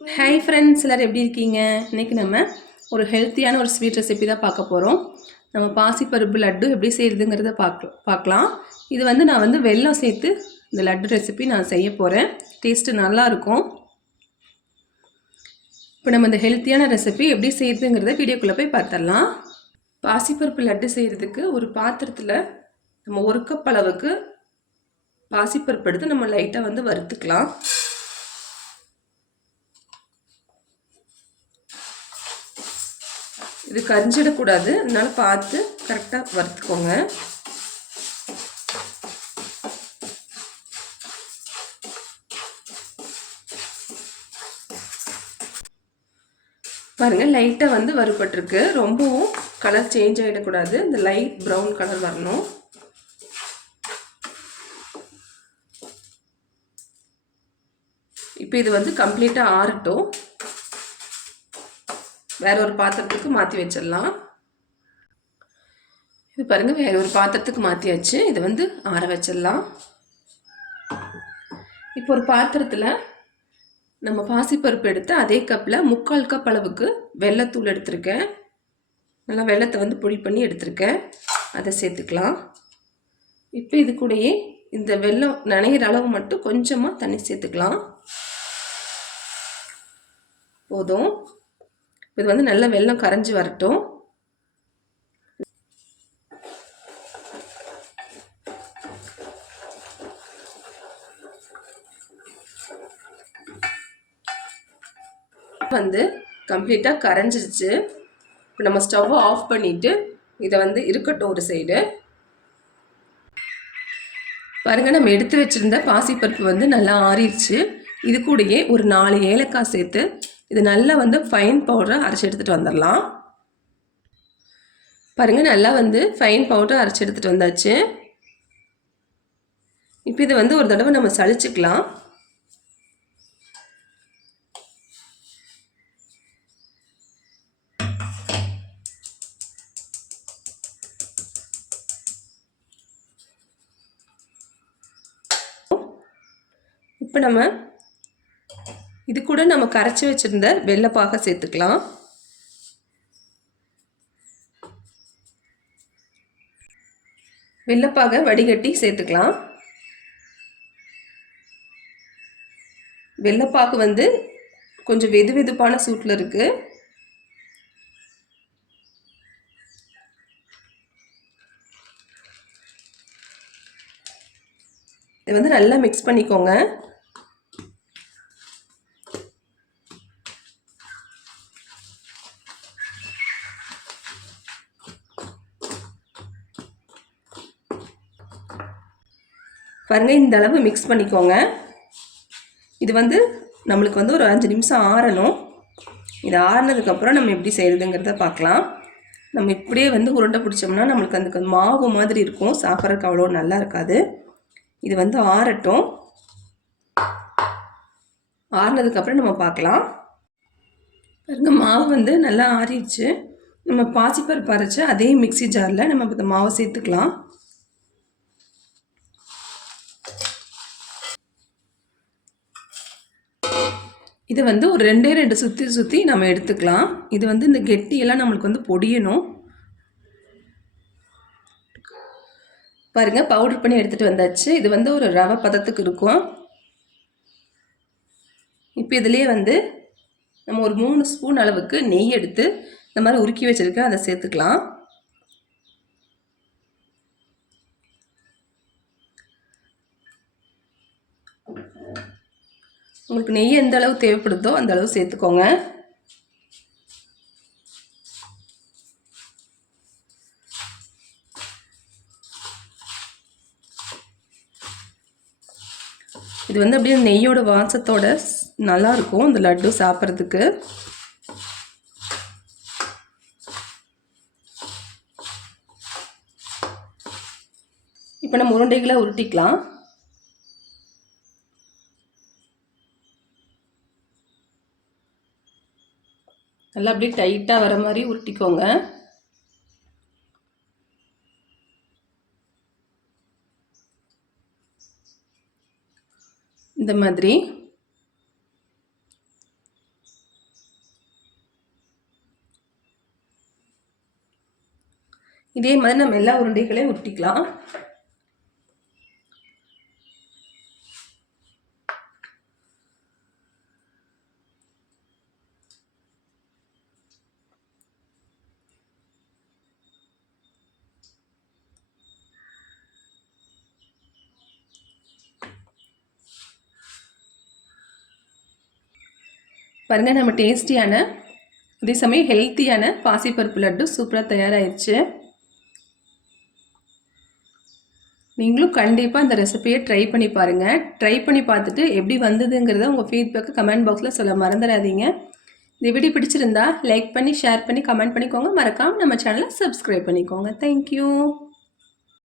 Hi friends, எல்லோரும் எப்படி இருக்கீங்க? இன்றைக்கி நம்ம ஒரு ஹெல்த்தியான ஒரு ஸ்வீட் ரெசிபி தான் பார்க்க போகிறோம். நம்ம பாசிப்பருப்பு லட்டு எப்படி செய்கிறதுங்கிறத பார்க்கலாம். இது நான் வெல்லம் சேர்த்து இந்த லட்டு ரெசிபி நான் செய்ய போகிறேன். டேஸ்ட்டு நல்லாயிருக்கும். இப்போ நம்ம இந்த ஹெல்த்தியான ரெசிபி எப்படி செய்கிறதுங்கிறத வீடியோக்குள்ளே போய் பார்த்துடலாம். பாசிப்பருப்பு லட்டு செய்கிறதுக்கு ஒரு பாத்திரத்தில் நம்ம 1 கப் அளவுக்கு பாசிப்பருப்பு எடுத்து நம்ம லைட்டாக வறுத்துக்கலாம். இது கரிஞ்சிடக்கூடாது, அதனால பார்த்து கரெக்டாக வறுத்துக்கோங்க. பாருங்கள், லைட்டாக வறுபட்டிருக்கு. ரொம்பவும் கலர் சேஞ்ச் ஆகிடக்கூடாது, இந்த லைட் ப்ரௌன் கலர் வரணும். இப்போ இது கம்ப்ளீட்டாக ஆறட்டும். வேற ஒரு பாத்திரத்துக்கு மாற்றி வச்சிடலாம். இது பாருங்கள், வேற ஒரு பாத்திரத்துக்கு மாற்றியாச்சு. இது ஆற வச்சிடலாம். இப்போ ஒரு பாத்திரத்தில் நம்ம பாசிப்பருப்பு எடுத்து அதே கப்பில் 3/4 கப் அளவுக்கு வெல்லத்தூள் எடுத்திருக்கேன். நல்லா வெல்லத்தை பொடி பண்ணி எடுத்திருக்கேன். அதை சேர்த்துக்கலாம். இப்போ இது கூடயே இந்த வெல்லம் நனைகிற அளவு மட்டும் கொஞ்சமாக தண்ணி சேர்த்துக்கலாம். போதும். இது நல்ல வெல்லம் கரைஞ்சி வரட்டும். கம்ப்ளீட்டாக கரைஞ்சிருச்சு. இப்போ நம்ம ஸ்டவ் ஆஃப் பண்ணிவிட்டு இதை இருக்கட்டும் ஒரு சைடு. பாருங்கள், நம்ம எடுத்து வச்சுருந்த பாசிப்பருப்பு நல்லா ஆறிடுச்சு. இது கூடயே ஒரு 4 ஏலக்காய் சேர்த்து இது நல்லா ஃபைன் பவுடரை அரைச்சி எடுத்துகிட்டு வந்துடலாம். பாருங்கள், நல்லா ஃபைன் பவுடரை அரைச்சி எடுத்துகிட்டு வந்தாச்சு. இப்போ இதை ஒரு தடவை நம்ம சளிச்சுக்கலாம். இப்போ நம்ம இது கூட நம்ம கரைச்சி வச்சுருந்த வெல்லப்பாக சேர்த்துக்கலாம். வெல்லப்பாக வடிகட்டி சேர்த்துக்கலாம். வெல்லப்பாக்கு கொஞ்சம் வெது வெதுப்பான சூட்டில் இருக்குது. இது நல்லா மிக்ஸ் பண்ணிக்கோங்க. பாருங்கள், இந்த அளவு மிக்ஸ் பண்ணிக்கோங்க. இது நம்மளுக்கு ஒரு 5 நிமிஷம் ஆறணும். இது ஆறினதுக்கப்புறம் நம்ம எப்படி செய்கிறதுங்கிறத பார்க்கலாம். நம்ம இப்படியே உருண்டை பிடிச்சோம்னா நம்மளுக்கு அந்த மாவு மாதிரி இருக்கும், சாப்பிட்றதுக்கு அவ்வளோ நல்லா இருக்காது. இது ஆறட்டும். ஆறினதுக்கப்புறம் நம்ம பார்க்கலாம். பாருங்கள், மாவு நல்லா ஆறிடுச்சு. நம்ம பாசிப்பருப்பு அரைச்சி அதே மிக்ஸி ஜாரில் நம்ம இந்த மாவை சேர்த்துக்கலாம். இது ஒரு 2 சுற்றி நம்ம எடுத்துக்கலாம். இது இந்த கெட்டியெல்லாம் நம்மளுக்கு பொடியணும். பாருங்கள், பவுடர் பண்ணி எடுத்துகிட்டு வந்தாச்சு. இது ஒரு ரவை பதத்துக்கு இருக்கும். இப்போ இதுலேயே நம்ம ஒரு 3 ஸ்பூன் அளவுக்கு நெய் எடுத்து இந்த மாதிரி உருக்கி வச்சுருக்கேன், அதை சேர்த்துக்கலாம். உங்களுக்கு நெய் எந்த அளவு தேவைப்படுதோ அந்த அளவு சேர்த்துக்கோங்க. இது அப்படியே நெய்யோட வாசத்தோட நல்லா இருக்கும் இந்த லட்டு சாப்பிட்றதுக்கு. இப்போ நம்ம உருண்டைகளை உருட்டிக்கலாம். நல்லா அப்படியே டைட்டாக வர மாதிரி உருட்டிக்கோங்க. இந்த மாதிரி இதே மாதிரி நம்ம எல்லா உருண்டைகளையும் உருட்டிக்கலாம். பாருங்கள், நம்ம டேஸ்டியான அதே சமயம் ஹெல்த்தியான பாசிப்பருப்பு லட்டு சூப்பராக தயாராகிடுச்சு. நீங்களும் கண்டிப்பாக இந்த ரெசிபியை ட்ரை பண்ணி பாருங்கள். ட்ரை பண்ணி பார்த்துட்டு எப்படி வந்ததுங்கிறத உங்கள் ஃபீட்பேக்கு கமெண்ட் பாக்ஸில் சொல்ல மறந்துடாதீங்க. இந்த வீடியோ பிடிச்சிருந்தா லைக் பண்ணி, ஷேர் பண்ணி, கமெண்ட் பண்ணிக்கோங்க. மறக்காமல் நம்ம சேனலை சப்ஸ்கிரைப் பண்ணிக்கோங்க. தேங்க்யூ.